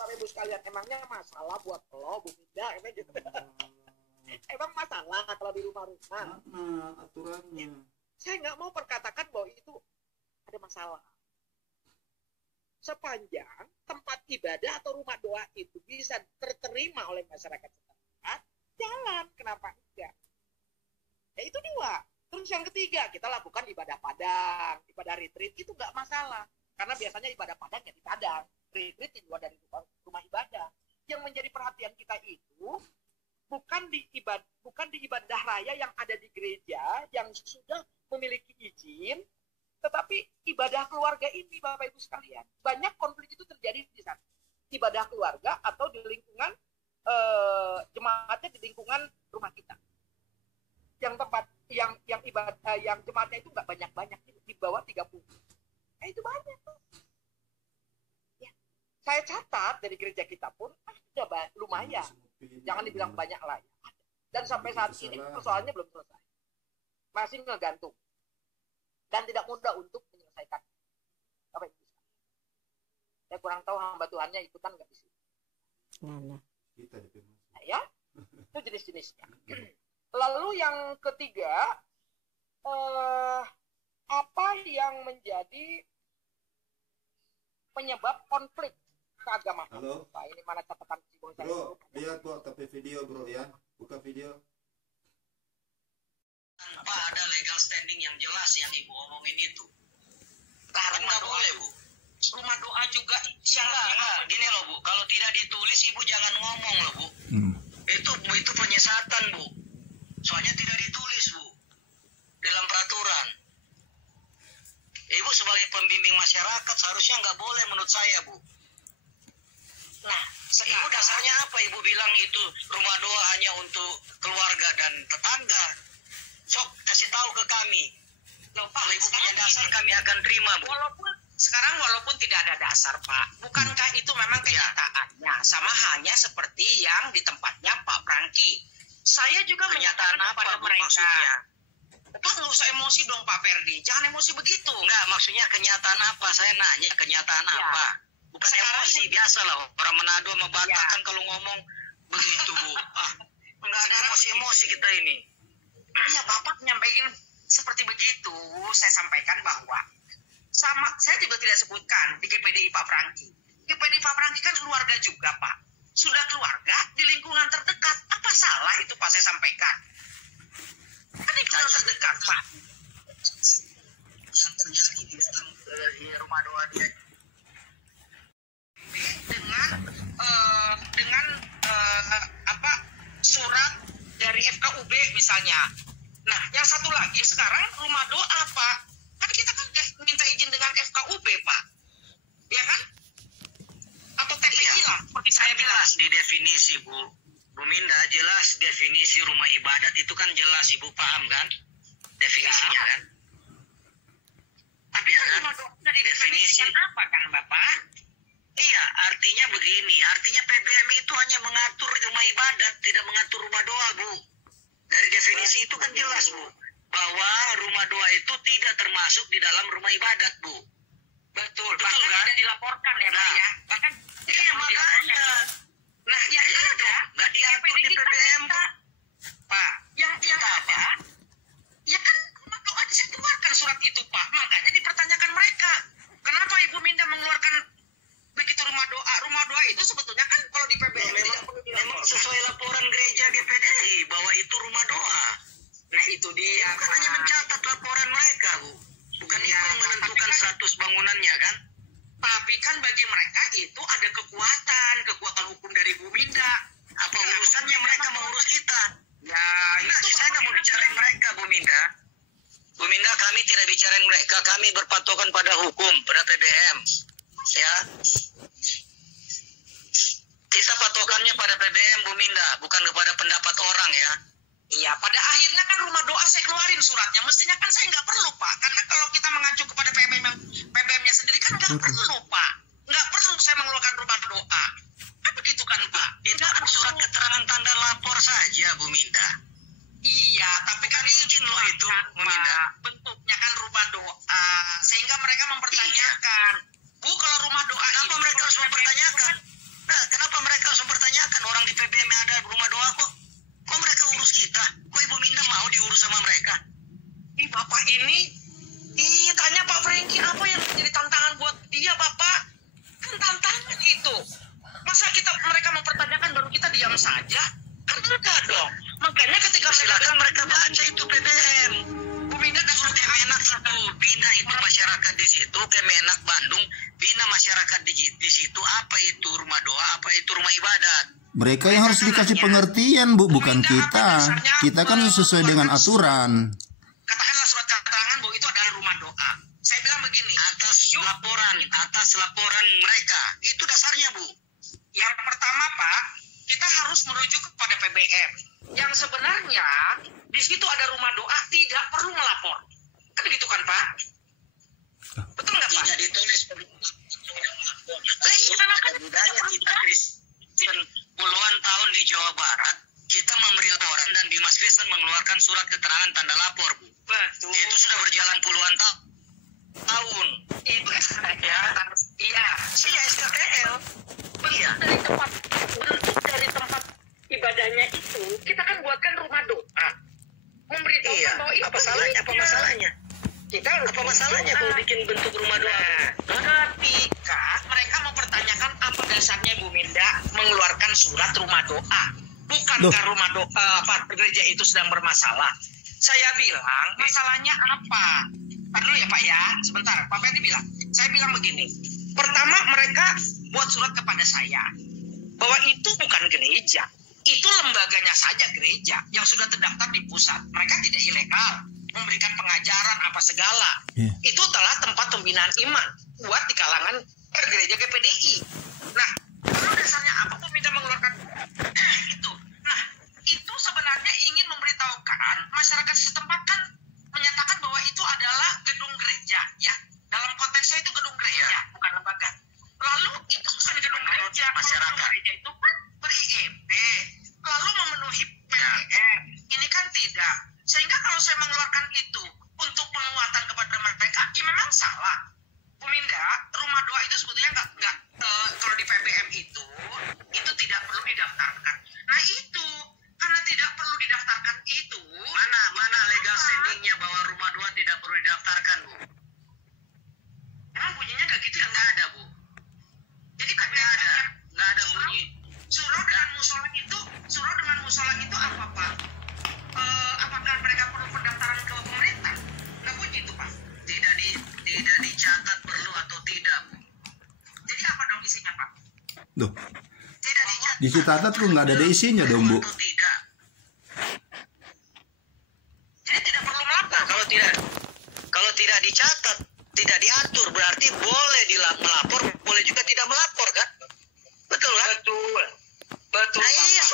Bapak Ibu sekalian, emangnya masalah buat lo, Bu Minda, emang gitu. Emang masalah kalau di rumah-rumah? Mana aturannya? Saya nggak mau perkatakan bahwa itu ada masalah. Sepanjang tempat ibadah atau rumah doa itu bisa terterima oleh masyarakat setempat, jalan, kenapa enggak? Ya itu dua. Terus yang ketiga, kita lakukan ibadah padang, ibadah retreat, itu nggak masalah. Karena biasanya ibadah padang ya di padang, retreat di luar dari rumah ibadah. Yang menjadi perhatian kita itu bukan di ibadah raya yang ada di gereja yang sudah memiliki izin, tetapi ibadah keluarga ini, Bapak Ibu sekalian, banyak konflik itu terjadi di sana. Ibadah keluarga atau di lingkungan jemaatnya di lingkungan rumah kita. Yang tempat yang ibadah yang jemaatnya itu nggak banyak-banyak, di bawah 30. Nah, itu banyak tuh. Ya. Saya catat dari gereja kita pun sudah lumayan. Jangan dibilang banyak lah. Dan sampai saat ini persoalannya belum selesai. Masih ngegantung. Dan tidak mudah untuk menyelesaikan. Apa itu? Saya kurang tahu hamba Tuhannya ikutan nggak di sini. Nah, ya, itu jenis-jenisnya. Lalu yang ketiga, apa yang menjadi penyebab konflik keagamaan? Halo. Pak, ini mana catatan Cibong saya? Bro, lihat kok tapi video bro ya. Buka video. Tanpa ada legal standing yang jelas yang ibu omongin itu. Kan nggak boleh bu. Rumah doa juga syaratnya. Gini loh bu, kalau tidak ditulis ibu jangan ngomong loh bu. Itu penyesatan bu. Soalnya tidak ditulis bu dalam peraturan. Ibu sebagai pembimbing masyarakat seharusnya nggak boleh menurut saya bu. Nah, ibu dasarnya apa ibu bilang itu rumah doa hanya untuk keluarga dan tetangga? Sok kasih tahu ke kami. Loh, Pak, ibu punya dasar kami akan terima bu. Walaupun tidak ada dasar Pak, bukankah itu memang kenyataannya sama halnya seperti yang di tempatnya Pak Prangki. Saya juga Kenyataan menyatakan kepada apa, Bu, mereka. maksudnya? Pak, nggak usah emosi dong Pak Ferdi, jangan emosi begitu. Enggak, maksudnya kenyataan apa? Saya nanya kenyataan apa? Bukan Sekarang emosi, biasa lah. Orang Manado sama Batak Ya. kan kalau ngomong begitu bu. Enggak ada emosi-emosi kita ini. Iya, Bapak menyampaikan seperti begitu. Saya sampaikan bahwa saya juga tidak sebutkan di GPDI Pak Prangki. GPDI Pak Prangki kan keluarga juga Pak. Sudah keluarga di lingkungan terdekat. Apa salah itu Pak saya sampaikan? Kan lingkungan terdekat Pak. Yang terjadi di dalam rumah doa dia. Dengan surat dari FKUB misalnya. Nah, yang satu lagi sekarang rumah doa Pak. Kan kita kan minta izin dengan FKUB Pak. Ya kan? Atau TPI lah. Seperti saya bilang. Jelas di definisi bu. Bu Minda jelas definisi rumah ibadat itu kan jelas ibu paham kan? Definisinya kan? Tapi rumah doa dari definisi apa kan Bapak? Iya, artinya begini. Artinya PBM itu hanya mengatur rumah ibadat, tidak mengatur rumah doa, Bu. Dari definisi itu kan jelas, Bu. Bahwa rumah doa itu tidak termasuk di dalam rumah ibadat, Bu. Betul. Betul Bahkan kan? tidak dilaporkan ya Pak ya. Bahkan Iya, makanya. Nah, yang ada Nggak diatur di PBM, Bu. Pak, yang ada, ya kan rumah doa disatukan surat itu Pak. Makanya dipertanyakan mereka. Kenapa Ibu Minda mengeluarkan begitu rumah doa itu sebetulnya kan kalau di PBM tidak perlu Memang dilaporkan. sesuai laporan gereja GPDI bahwa itu rumah doa. Nah itu dia. Bukan hanya mencatat laporan mereka, Bu. Bukan Iya, itu yang menentukan tapi kan- status bangunannya, kan? Tapi kan bagi mereka itu ada kekuatan hukum dari Bu Minda. Apa urusannya mereka mengurus kita? Ya Nah, saya nggak mau bicarain mereka, Bu Minda. Bu Minda, kami tidak bicarain mereka. Kami berpatokan pada hukum, pada PBM. Ya. Kita patokannya pada PBM, Bu Minda, bukan kepada pendapat orang ya. Iya, pada akhirnya kan rumah doa saya keluarin suratnya. Mestinya kan saya nggak perlu, Pak. Karena kalau kita mengacu kepada PBM-nya sendiri kan nggak perlu, Pak. Nggak perlu saya mengeluarkan rumah doa. Kan begitu kan, Pak? Itu kan surat keterangan tanda lapor saja, Bu Minda. Iya, tapi kan izin loh itu, Bu Minda. bentuknya kan rumah doa. Sehingga mereka mempertanyakan. Bu, kalau rumah doa Kenapa itu mereka harus mempertanyakan? Nah, PBM yang ada rumah doa kok. Kok mereka urus kita? Kok Ibu Minda mau diurus sama mereka? Ih, Bapak ini, tanya Pak Franky apa yang menjadi tantangan buat dia, Bapak? Kan tantangan itu. Masa mereka mempertanyakan baru kita diam saja? Kan enggak dong. Makanya ketika Silakan mereka baca itu PBM. Bu Minda kan suruh Kemenak itu bina itu masyarakat di situ, Kemenak Bandung bina masyarakat di situ. Apa itu rumah doa? Apa itu rumah ibadat? Mereka yang harus dikasih pengertian, Bu, bukan kita. Kita kan sesuai dengan aturan. katakanlah surat keterangan bahwa itu adalah rumah doa. Saya bilang begini, Atas laporan mereka. Itu dasarnya, Bu. yang pertama Pak, kita harus merujuk kepada PBM. Yang sebenarnya di situ ada rumah doa tidak perlu melapor. Kan gitu kan Pak? Betul nggak Pak? Tidak ditulis budaya kita Kristen puluhan tahun di Jawa Barat, kita memberi laporan dan Dimas Kristen mengeluarkan surat keterangan tanda lapor, Bu. Betul. Itu sudah berjalan puluhan tahun. Itu ya, iya, SKTL. Iya. Dari tempat ibadahnya itu, kita kan buatkan rumah doa. Memberitahukan Iya. bahwa itu Apa masalahnya? Kita Apa masalahnya kalau bikin bentuk rumah doa? Ketika mereka mempertanyakan apa dasarnya Bu Minda mengeluarkan surat rumah doa, bukankah rumah doa gereja itu sedang bermasalah? Saya bilang masalahnya apa? Ntar dulu ya Pak ya, sebentar. Pak Ferdi bilang, saya bilang begini. Pertama mereka buat surat kepada saya bahwa itu bukan gereja, itu lembaganya saja gereja yang sudah terdaftar di pusat. Mereka tidak ilegal memberikan pengajaran apa segala. Itu adalah tempat pembinaan iman buat di kalangan gereja GPDI. Nah, lalu dasarnya apa tuh minta mengeluarkan itu? Nah, itu sebenarnya ingin memberitahukan masyarakat setempat kan menyatakan bahwa itu adalah gedung gereja, ya. Dalam konteksnya itu gedung gereja, bukan lembaga. Lalu itu bukan gedung gereja, masyarakat gereja itu kan ber-IEB, lalu memenuhi PLN. Ini kan tidak. Sehingga kalau saya mengeluarkan itu untuk penguatan kepada mereka, ya memang salah. Bu Minda, rumah doa itu sebetulnya nggak kalau di PBM itu tidak perlu didaftarkan. Nah itu karena tidak perlu didaftarkan itu. Mana legal standingnya bahwa rumah doa tidak perlu didaftarkan, Bu? Emang bunyinya nggak gitu ya? Nggak ada, Bu. Jadi kan Nggak ada bunyi. Surau dengan musola itu apa Pak? Apakah mereka perlu pendaftaran ke pemerintah? Nggak bunyi itu Pak. Tidak dicatat perlu atau tidak, Bu. Jadi apa dong isinya Pak? Loh, Tidak dicatat. di Citatat tuh nggak ada isinya dong, Bu. Atau tidak. Jadi tidak perlu melapor. Kalau tidak dicatat, tidak diatur, berarti boleh melapor, boleh juga tidak melapor, kan? Betul kan? Betul. Nah, iya,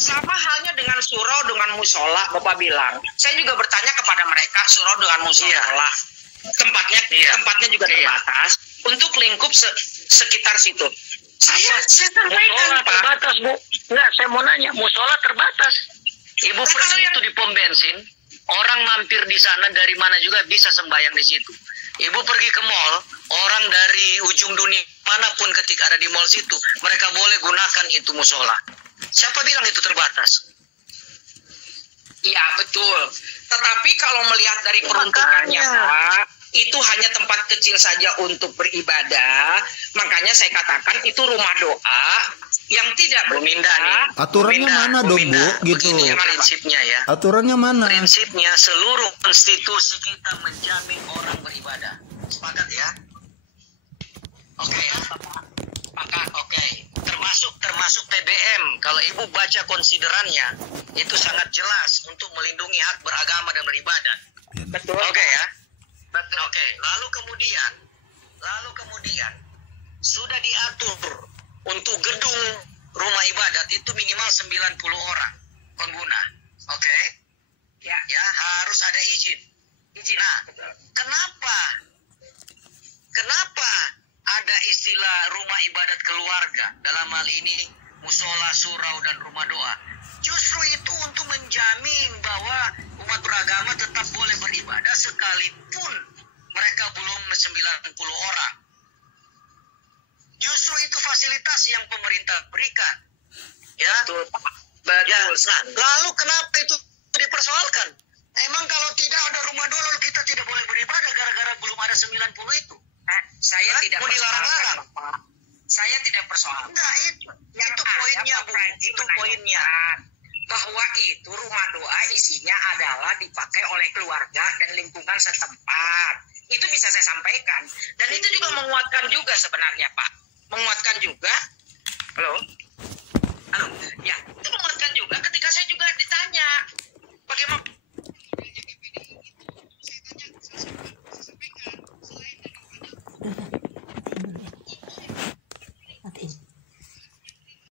Sama halnya dengan surau dengan musola, Bapak bilang. Saya juga bertanya kepada mereka surau dengan musola. Tempatnya juga terbatas untuk lingkup sekitar situ. Saya sampaikan musola Pak. terbatas, Bu. Enggak, saya mau nanya, musola terbatas. Ibu Nah, pergi kalau yang- itu di pom bensin, orang mampir di sana dari mana juga bisa sembahyang di situ. Ibu pergi ke mall, orang dari ujung dunia manapun ketika ada di mall situ, mereka boleh gunakan itu musola. Siapa bilang itu terbatas? Iya betul. Tetapi kalau melihat dari peruntukannya Pak, itu hanya tempat kecil saja untuk beribadah. Makanya saya katakan itu rumah doa yang tidak Bu Minda nih. Aturannya mana dong, Bu? Gitu. Begini ya prinsipnya ya. Aturannya mana? Prinsipnya seluruh konstitusi kita menjamin orang beribadah. Sepakat ya? Oke ya. Oke. Termasuk PBM. Kalau Ibu baca konsiderannya, itu sangat jelas untuk melindungi hak beragama dan beribadah. betul. Oke ya. Betul. Oke. Lalu kemudian sudah diatur untuk gedung rumah ibadat itu minimal 90 orang pengguna. Oke. Ya, harus ada izin. Nah, kenapa ada istilah rumah ibadat keluarga dalam hal ini musola, surau dan rumah doa? Justru itu untuk menjamin bahwa umat beragama tetap boleh beribadah sekalipun mereka belum 90 orang. Justru itu fasilitas yang pemerintah berikan. Ya. Betul, Pak. Ya. Betul. Nah, lalu kenapa itu dipersoalkan? Emang kalau tidak ada rumah doa lalu kita tidak boleh beribadah gara-gara belum ada 90 itu? Saya tidak mau dilarang-larang. Pak. Saya tidak persoalkan. Enggak, itu poinnya, Bu. Itu poinnya. Bahwa itu rumah doa isinya adalah dipakai oleh keluarga dan lingkungan setempat. Itu bisa saya sampaikan. Dan itu juga menguatkan juga sebenarnya, Pak. Menguatkan juga. Halo? Ya, itu